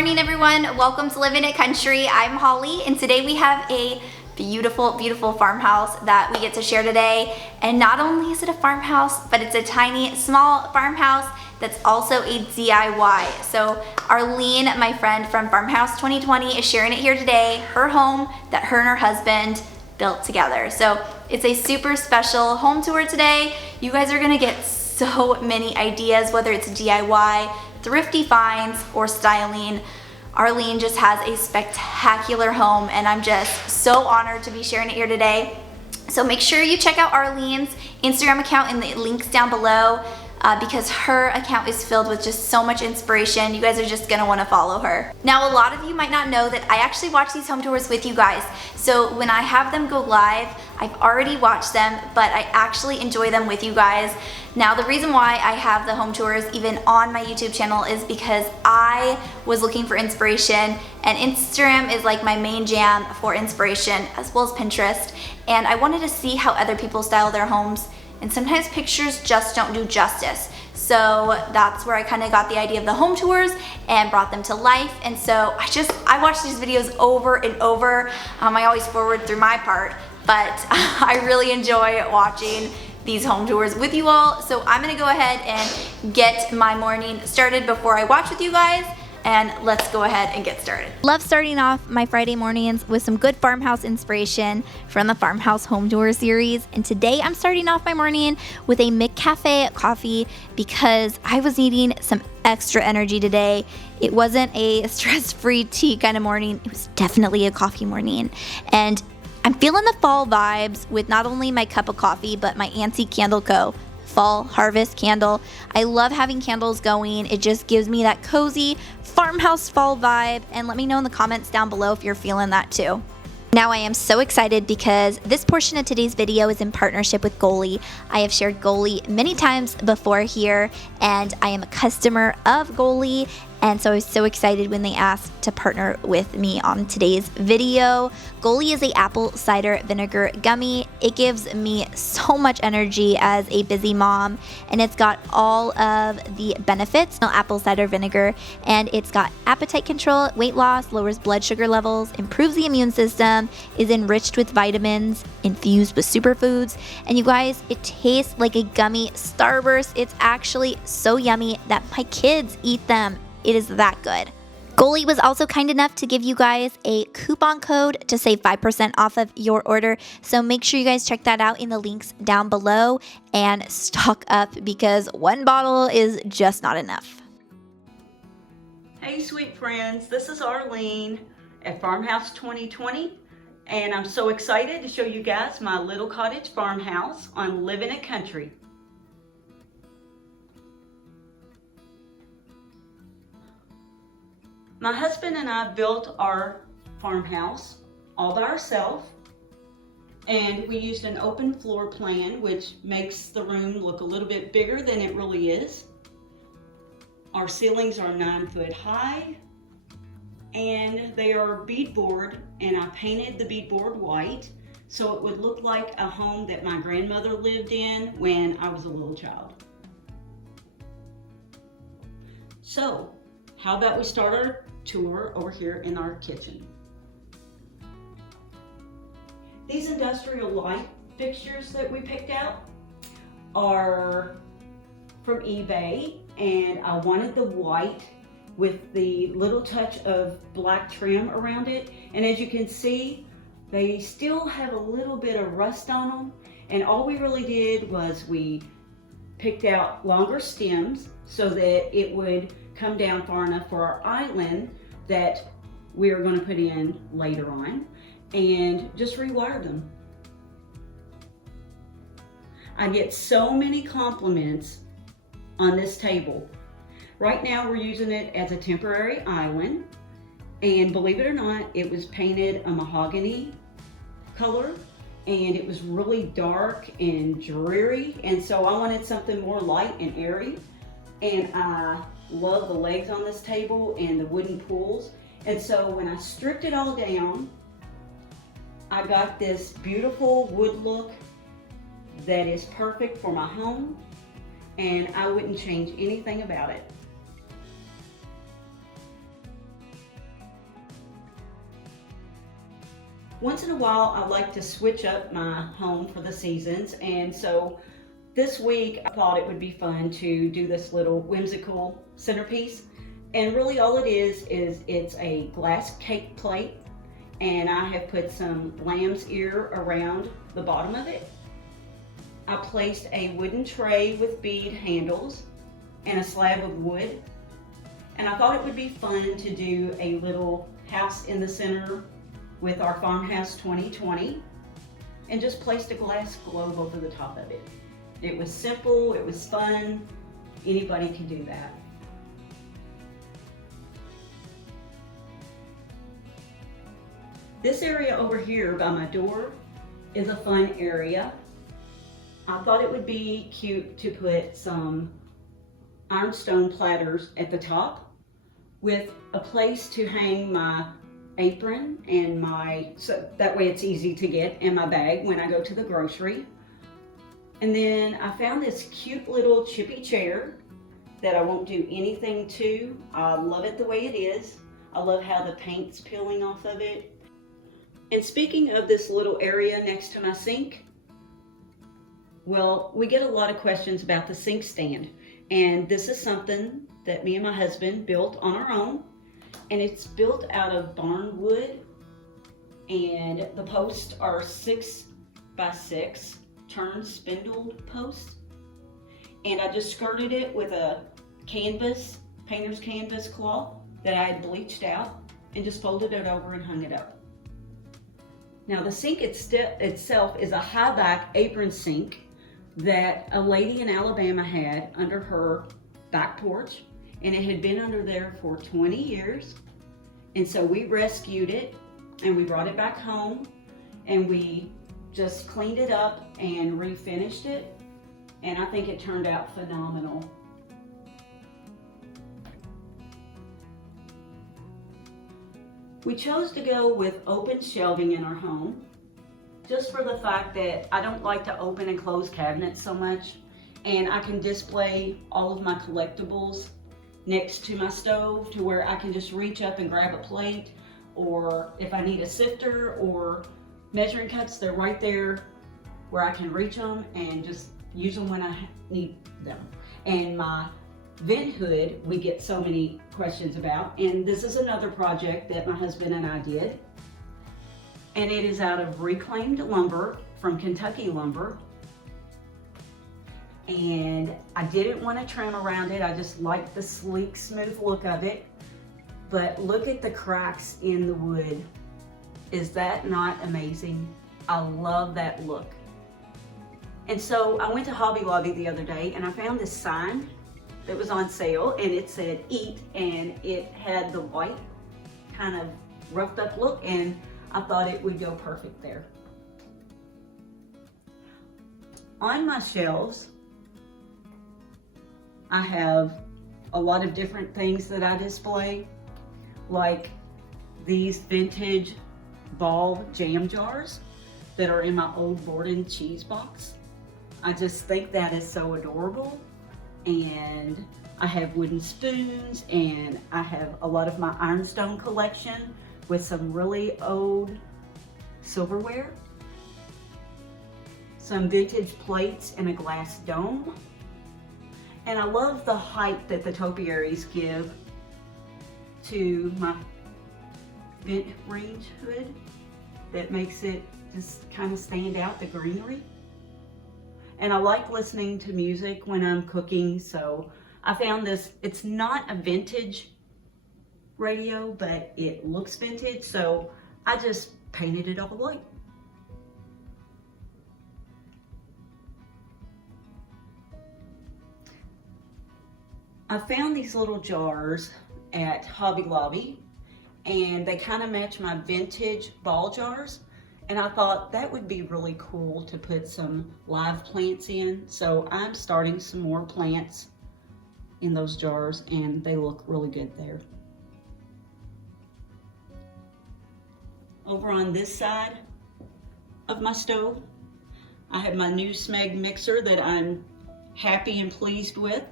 morning, everyone. Welcome to Living It Country. I'm Holly, and today we have a beautiful, beautiful farmhouse that we get to share today. And not only is it a farmhouse, but it's a tiny, small farmhouse that's also a DIY. So Arlene, my friend from Farmhouse 2020, is sharing it here today, her home that her and her husband built together. So it's a super special home tour today. You guys are gonna get so many ideas, whether it's DIY, thrifty finds, or styling. Arlene just has a spectacular home, and I'm just so honored to be sharing it here today. So make sure you check out Arlene's Instagram account in the links down below because her account is filled with just so much inspiration. You guys are just gonna wanna follow her. Now, a lot of you might not know that I actually watch these home tours with you guys. So when I have them go live, I've already watched them, but I actually enjoy them with you guys. Now, the reason why I have the home tours even on my YouTube channel is because I was looking for inspiration, and Instagram is like my main jam for inspiration, as well as Pinterest. And I wanted to see how other people style their homes, and sometimes pictures just don't do justice. So that's where I kind of got the idea of the home tours and brought them to life. And so I watch these videos over and over. I always forward through my part, but I really enjoy watching these home tours with you all. So I'm gonna go ahead and get my morning started before I watch with you guys, and let's go ahead and get started. Love starting off my Friday mornings with some good farmhouse inspiration from the Farmhouse Home Tour series. And today I'm starting off my morning with a McCafe coffee because I was needing some extra energy today. It wasn't a stress-free tea kind of morning. It was definitely a coffee morning. And I'm feeling the fall vibes with not only my cup of coffee, but my Auntie Candle Co. Fall Harvest candle. I love having candles going. It just gives me that cozy farmhouse fall vibe. And let me know in the comments down below if you're feeling that too. Now I am so excited because this portion of today's video is in partnership with Goalie. I have shared Goalie many times before here, and I am a customer of Goalie. And so I was so excited when they asked to partner with me on today's video. Goalie is a apple cider vinegar gummy. It gives me so much energy as a busy mom, and it's got all of the benefits of apple cider vinegar, and it's got appetite control, weight loss, lowers blood sugar levels, improves the immune system, is enriched with vitamins, infused with superfoods, and you guys, it tastes like a gummy Starburst. It's actually so yummy that my kids eat them. It is that good. Goalie was also kind enough to give you guys a coupon code to save 5% off of your order. So make sure you guys check that out in the links down below and stock up because one bottle is just not enough. Hey sweet friends, this is Arlene at Farmhouse 2020, and I'm so excited to show you guys my little cottage farmhouse on Living It Country. My husband and I built our farmhouse all by ourselves, and we used an open floor plan, which makes the room look a little bit bigger than it really is. Our ceilings are 9 foot high, and they are beadboard, and I painted the beadboard white so it would look like a home that my grandmother lived in when I was a little child. So, how about we start our tour over here in our kitchen. These industrial light fixtures that we picked out are from eBay, and I wanted the white with the little touch of black trim around it. And as you can see, they still have a little bit of rust on them, and all we really did was we picked out longer stems so that it would come down far enough for our island that we are going to put in later on, and just rewire them. I get so many compliments on this table. Right now we're using it as a temporary island, and believe it or not, it was painted a mahogany color, and it was really dark and dreary, and so I wanted something more light and airy. And I love the legs on this table and the wooden pulls. And so when I stripped it all down, I got this beautiful wood look that is perfect for my home, and I wouldn't change anything about it. Once in a while, I like to switch up my home for the seasons, and so this week I thought it would be fun to do this little whimsical centerpiece. And really all it is it's a glass cake plate, and I have put some lamb's ear around the bottom of it. I placed a wooden tray with bead handles and a slab of wood, and I thought it would be fun to do a little house in the center with our Farmhouse 2020, and just placed a glass globe over the top of it. It was simple, it was fun, anybody can do that. This area over here by my door is a fun area. I thought it would be cute to put some ironstone platters at the top with a place to hang my apron and so that way it's easy to get, and my bag when I go to the grocery. And then I found this cute little chippy chair that I won't do anything to. I love it the way it is. I love how the paint's peeling off of it. And speaking of this little area next to my sink, well, we get a lot of questions about the sink stand, and this is something that me and my husband built on our own. And it's built out of barn wood, and the posts are 6x6 turn spindled posts. And I just skirted it with a canvas, painter's canvas cloth that I had bleached out, and just folded it over and hung it up. Now the sink itself is a high back apron sink that a lady in Alabama had under her back porch. And it had been under there for 20 years. And so we rescued it and we brought it back home, and we just cleaned it up and refinished it. And I think it turned out phenomenal. We chose to go with open shelving in our home, just for the fact that I don't like to open and close cabinets so much. And I can display all of my collectibles next to my stove to where I can just reach up and grab a plate, or if I need a sifter or measuring cups, they're right there where I can reach them and just use them when I need them. And my vent hood, we get so many questions about, and this is another project that my husband and I did, and it is out of reclaimed lumber from Kentucky Lumber. And I didn't want to trim around it. I just liked the sleek, smooth look of it. But look at the cracks in the wood. Is that not amazing? I love that look. And so I went to Hobby Lobby the other day, and I found this sign that was on sale, and it said "Eat," and it had the white kind of roughed up look, and I thought it would go perfect there. On my shelves, I have a lot of different things that I display, like these vintage ball jam jars that are in my old Borden cheese box. I just think that is so adorable. And I have wooden spoons, and I have a lot of my ironstone collection with some really old silverware, some vintage plates and a glass dome. And I love the height that the topiaries give to my vent range hood that makes it just kind of stand out, the greenery. And I like listening to music when I'm cooking, so I found this. It's not a vintage radio, but it looks vintage, so I just painted it all white. I found these little jars at Hobby Lobby, and they kind of match my vintage ball jars. And I thought that would be really cool to put some live plants in. So I'm starting some more plants in those jars, and they look really good there. Over on this side of my stove, I have my new Smeg mixer that I'm happy and pleased with.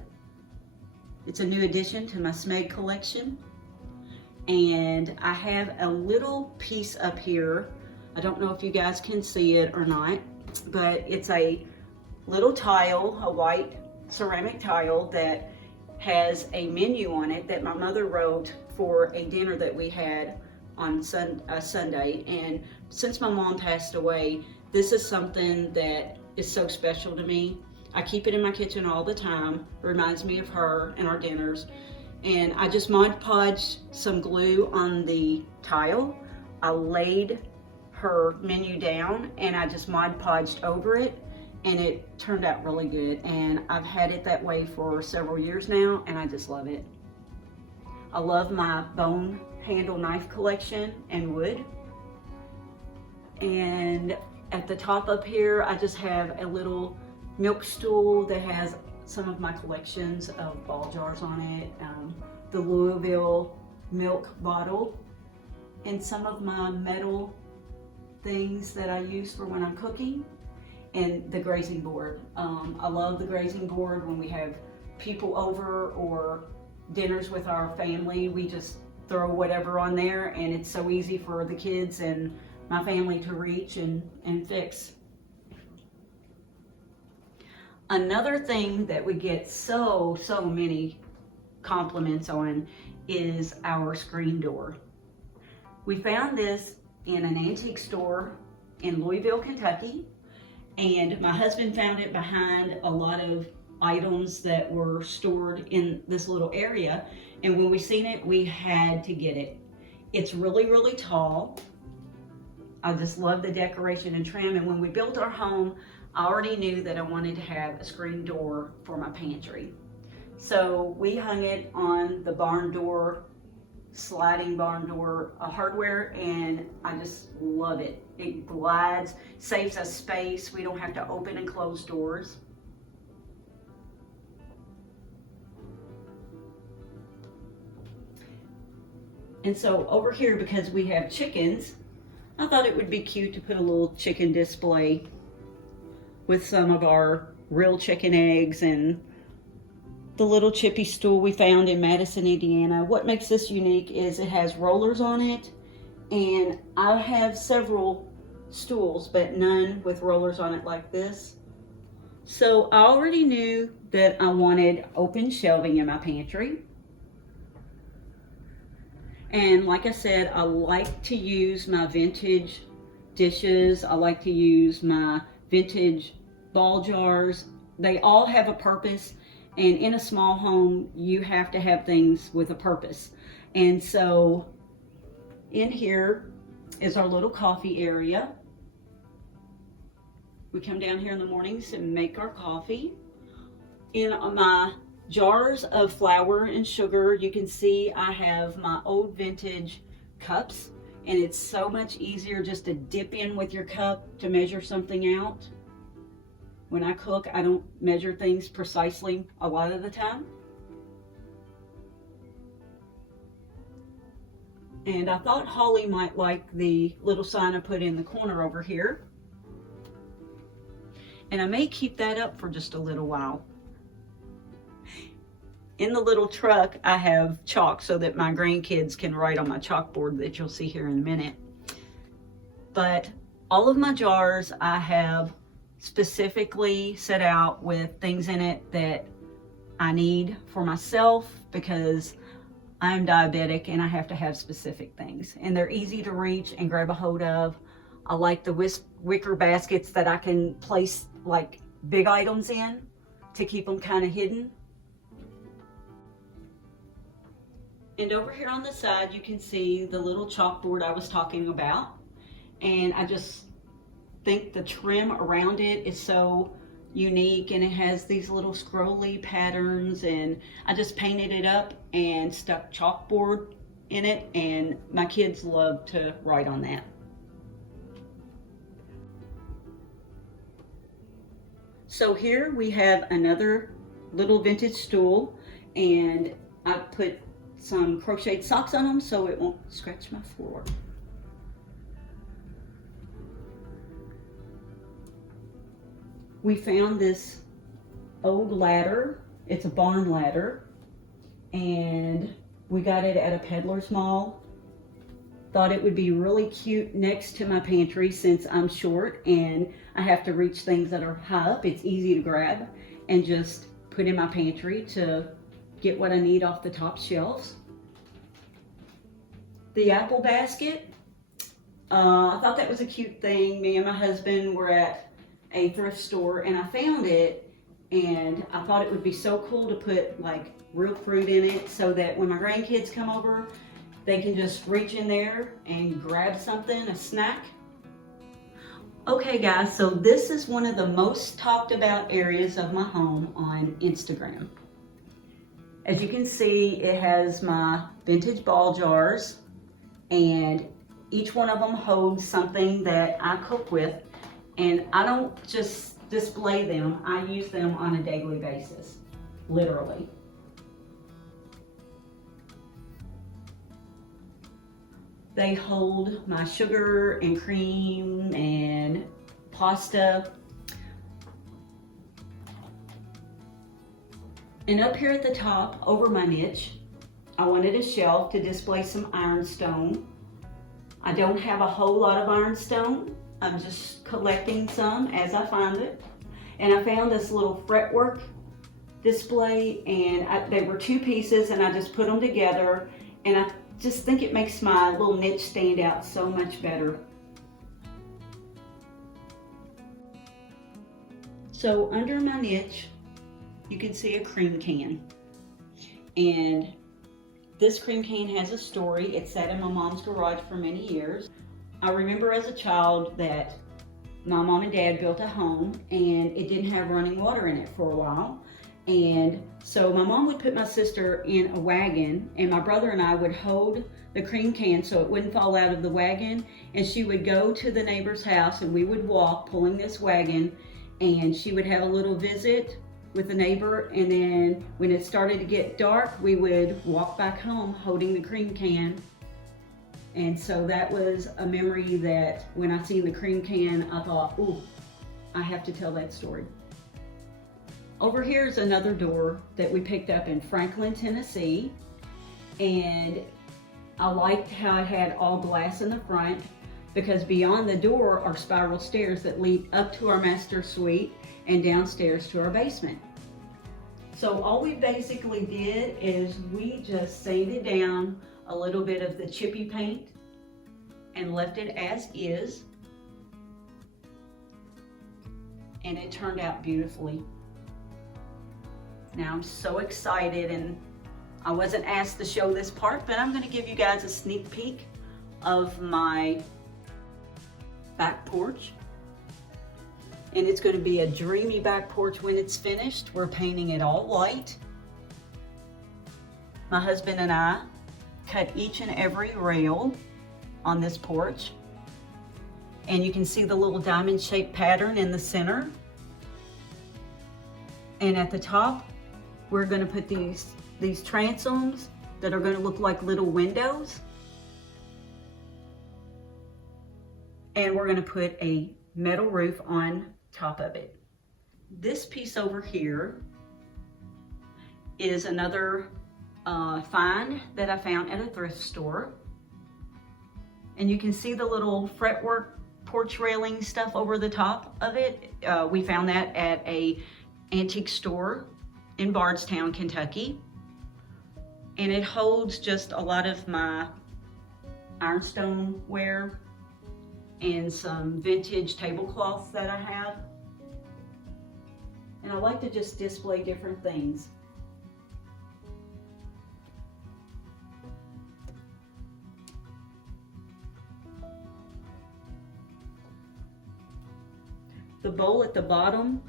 It's a new addition to my Smeg collection. And I have a little piece up here I don't know if you guys can see it or not, but it's a little tile, a white ceramic tile that has a menu on it that my mother wrote for a dinner that we had on Sunday. And since my mom passed away, this is something that is so special to me. I keep it in my kitchen all the time. It reminds me of her and our dinners. And I just Mod Podged some glue on the tile. I laid her menu down and I just Mod Podged over it, and it turned out really good. And I've had it that way for several years now, and I just love it. I love my bone handle knife collection and wood. And at the top up here, I just have a little milk stool that has some of my collections of ball jars on it, the Louisville milk bottle, and some of my metal things that I use for when I'm cooking, and the grazing board. I love the grazing board when we have people over or dinners with our family. We just throw whatever on there, and it's so easy for the kids and my family to reach and fix. Another thing that we get so many compliments on is our screen door. We found this in an antique store in Louisville, Kentucky, and my husband found it behind a lot of items that were stored in this little area, and when we seen it, we had to get it. It's really tall. I just love the decoration and trim, and when we built our home, I already knew that I wanted to have a screen door for my pantry. So we hung it on the barn door, sliding barn door hardware, and I just love it. It glides, saves us space. We don't have to open and close doors. And so over here, because we have chickens, I thought it would be cute to put a little chicken display with some of our real chicken eggs and the little chippy stool we found in Madison, Indiana. What makes this unique is it has rollers on it, and I have several stools, but none with rollers on it like this. So I already knew that I wanted open shelving in my pantry. And like I said, I like to use my vintage dishes. I like to use my vintage ball jars. They all have a purpose, and in a small home you have to have things with a purpose. And so in here is our little coffee area. We come down here in the mornings and make our coffee. In my jars of flour and sugar, you can see I have my old vintage cups, and it's so much easier just to dip in with your cup to measure something out. When I cook, I don't measure things precisely a lot of the time. And I thought Holly might like the little sign I put in the corner over here. And I may keep that up for just a little while. In the little truck, I have chalk so that my grandkids can write on my chalkboard that you'll see here in a minute. But all of my jars I have specifically set out with things in it that I need for myself, because I'm diabetic and I have to have specific things. And they're easy to reach and grab a hold of. I like the wicker baskets that I can place like big items in to keep them kind of hidden. And over here on the side, you can see the little chalkboard I was talking about. And I just think the trim around it is so unique, and it has these little scrolly patterns, and I just painted it up and stuck chalkboard in it, and my kids love to write on that. So here we have another little vintage stool, and I put some crocheted socks on them so it won't scratch my floor. We found this old ladder. It's a barn ladder, and we got it at a peddler's mall. Thought it would be really cute next to my pantry since I'm short and I have to reach things that are high up. It's easy to grab and just put in my pantry to get what I need off the top shelves. The apple basket, I thought that was a cute thing. Me and my husband were at a thrift store and I found it, and I thought it would be so cool to put like real fruit in it so that when my grandkids come over, they can just reach in there and grab something, a snack. Okay guys, so this is one of the most talked about areas of my home on Instagram. As you can see, it has my vintage ball jars, and each one of them holds something that I cook with, and I don't just display them, I use them on a daily basis, literally. They hold my sugar and cream and pasta. And up here at the top, over my niche, I wanted a shelf to display some ironstone. I don't have a whole lot of ironstone. I'm just collecting some as I find it. And I found this little fretwork display, and they were two pieces, and I just put them together, and I just think it makes my little niche stand out so much better. So under my niche, you can see a cream can. And this cream can has a story. It sat in my mom's garage for many years. I remember as a child that my mom and dad built a home and it didn't have running water in it for a while. And so my mom would put my sister in a wagon, and my brother and I would hold the cream can so it wouldn't fall out of the wagon, and she would go to the neighbor's house and we would walk pulling this wagon, and she would have a little visit with the neighbor, and then when it started to get dark, we would walk back home holding the cream can. And so that was a memory that when I seen the cream can, I thought, ooh, I have to tell that story. Over here is another door that we picked up in Franklin, Tennessee, and I liked how it had all glass in the front, because beyond the door are spiral stairs that lead up to our master suite and downstairs to our basement. So all we basically did is we just sanded down a little bit of the chippy paint and left it as is, and it turned out beautifully. Now I'm so excited, and I wasn't asked to show this part, but I'm going to give you guys a sneak peek of my back porch. And it's going to be a dreamy back porch when it's finished. We're painting it all white. My husband and I cut each and every rail on this porch. And you can see the little diamond shaped pattern in the center. And at the top, we're going to put these transoms that are going to look like little windows. And we're going to put a metal roof on top of it. This piece over here is another find that I found at a thrift store. And you can see the little fretwork porch railing stuff over the top of it. We found that at a antique store in Bardstown, Kentucky. And it holds just a lot of my ironstone ware and some vintage tablecloths that I have. And I like to just display different things. The bowl at the bottom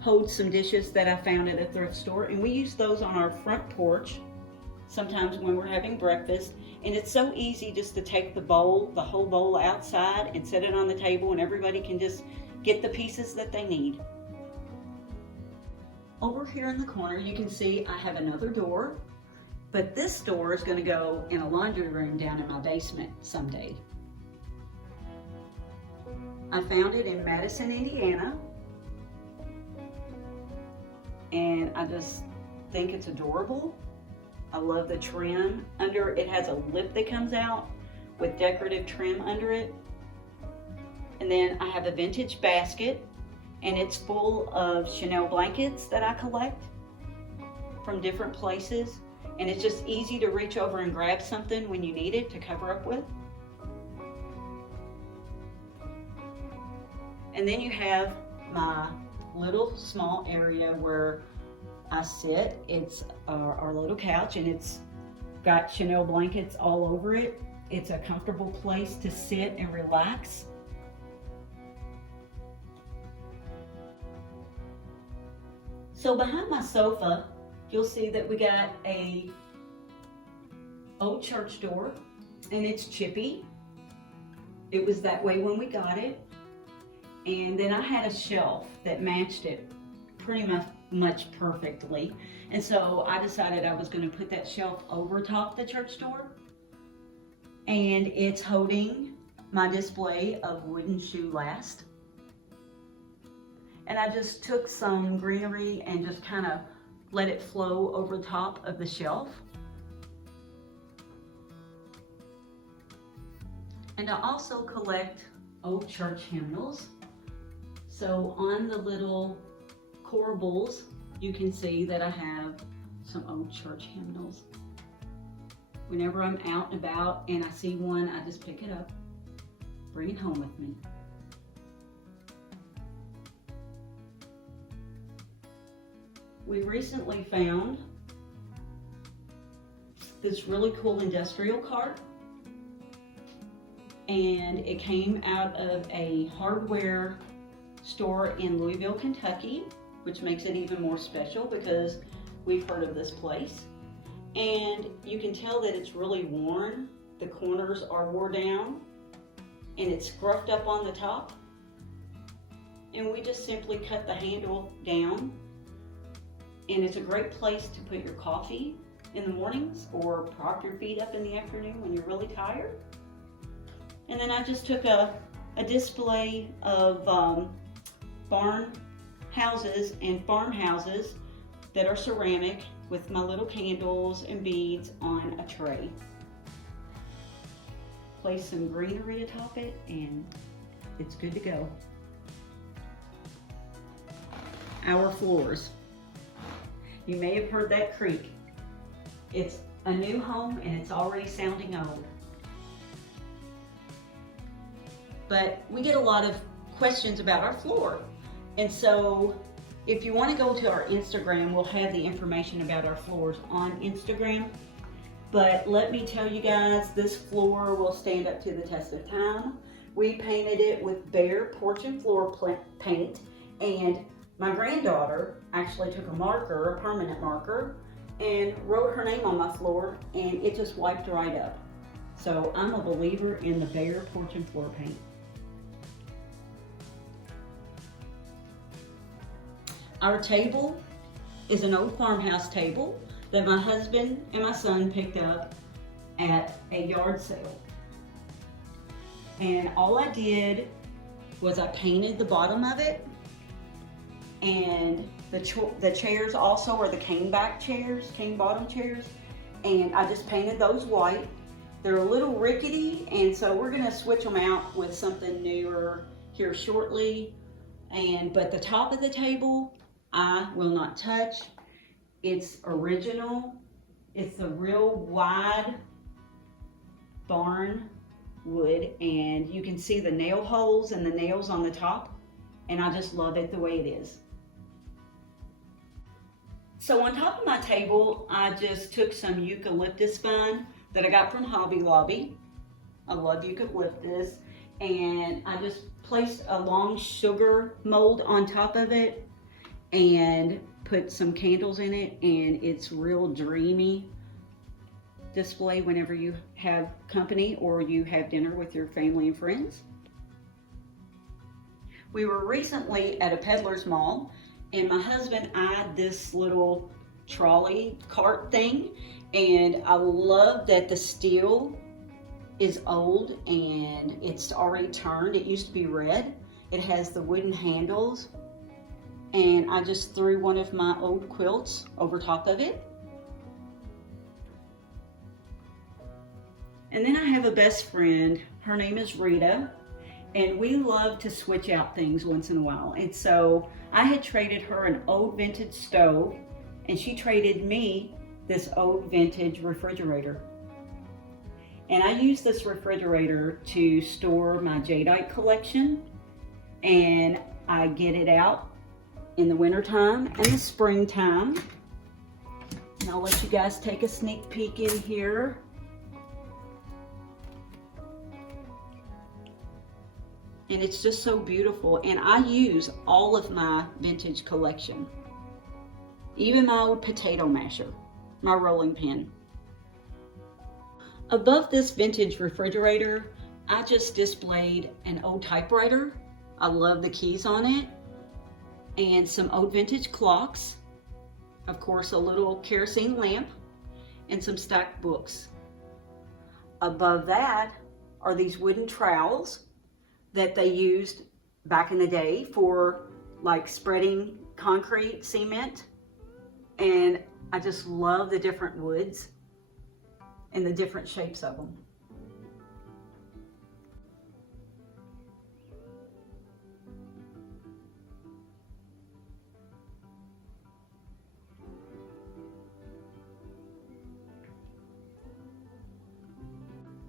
holds some dishes that I found at a thrift store, and we use those on our front porch sometimes when we're having breakfast. And it's so easy just to take the bowl, the whole bowl outside and set it on the table, and everybody can just get the pieces that they need. Over here in the corner, you can see I have another door, but this door is going to go in a laundry room down in my basement someday. I found it in Madison, Indiana, and I just think it's adorable. I love the trim. Under it has a lip that comes out with decorative trim under it. And then I have a vintage basket, and it's full of Chanel blankets that I collect from different places. And it's just easy to reach over and grab something when you need it to cover up with. And then you have my little small area where I sit. It's our little couch, and it's got Chanel blankets all over it. It's a comfortable place to sit and relax. So behind my sofa, you'll see that we got a old church door, and it's chippy. It was that way when we got it. And then I had a shelf that matched it pretty much perfectly. And so I decided I was going to put that shelf over top the church door. And it's holding my display of wooden shoe last. And I just took some greenery and just kind of let it flow over the top of the shelf. And I also collect old church hymnals. So on the little corbels, you can see that I have some old church hymnals. Whenever I'm out and about and I see one, I just pick it up, bring it home with me. We recently found this really cool industrial cart, and it came out of a hardware store in Louisville, Kentucky, which makes it even more special because we've heard of this place. And you can tell that it's really worn. The corners are wore down, and it's scruffed up on the top. And we just simply cut the handle down, and it's a great place to put your coffee in the mornings or prop your feet up in the afternoon when you're really tired. And then I just took a display of barn houses and farmhouses that are ceramic with my little candles and beads on a tray. Place some greenery atop it, and it's good to go. Our floors. You may have heard that creak. It's a new home and it's already sounding old. But we get a lot of questions about our floor. And so if you want to go to our Instagram, we'll have the information about our floors on Instagram. But let me tell you guys, this floor will stand up to the test of time. We painted it with bare porch and floor paint, and my granddaughter actually took a marker, a permanent marker, and wrote her name on my floor, and it just wiped right up. So I'm a believer in the bare porch and floor paint. Our table is an old farmhouse table that my husband and my son picked up at a yard sale. And all I did was I painted the bottom of it, and the chairs also are the cane back chairs, cane bottom chairs, and I just painted those white. They're a little rickety, and so we're gonna switch them out with something newer here shortly. But the top of the table, I will not touch. It's original. It's a real wide barn wood, and you can see the nail holes and the nails on the top, and I just love it the way it is. So on top of my table, I just took some eucalyptus vine that I got from Hobby Lobby. I love eucalyptus, and I just placed a long sugar mold on top of it and put some candles in it, and it's real dreamy display whenever you have company or you have dinner with your family and friends. We were recently at a peddler's mall, and my husband eyed this little trolley cart thing, and I love that the steel is old and it's already turned. It used to be red. It has the wooden handles, and I just threw one of my old quilts over top of it. And then I have a best friend, her name is Rita, and we love to switch out things once in a while. And so I had traded her an old vintage stove, and she traded me this old vintage refrigerator. And I use this refrigerator to store my jadeite collection, and I get it out in the wintertime and the springtime. And I'll let you guys take a sneak peek in here. And it's just so beautiful. And I use all of my vintage collection. Even my old potato masher, my rolling pin. Above this vintage refrigerator, I just displayed an old typewriter. I love the keys on it. And some old vintage clocks. Of course, a little kerosene lamp and some stacked books. Above that are these wooden trowels that they used back in the day for like spreading concrete, cement. And I just love the different woods and the different shapes of them.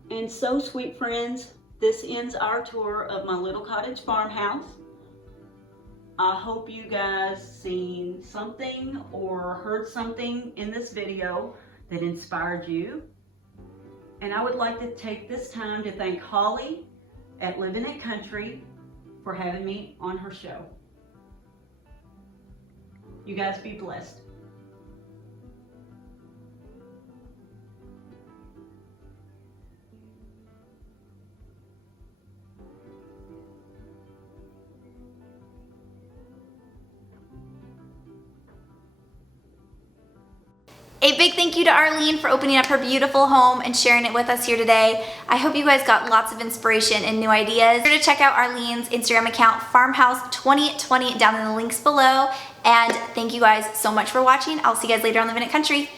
And so, sweet friends, this ends our tour of my little cottage farmhouse. I hope you guys seen something or heard something in this video that inspired you. And I would like to take this time to thank Holly at Living It Country for having me on her show. You guys be blessed. A big thank you to Arlene for opening up her beautiful home and sharing it with us here today. I hope you guys got lots of inspiration and new ideas. Be sure to check out Arlene's Instagram account, Farmhouse2020, down in the links below. And thank you guys so much for watching. I'll see you guys later on Living It Country.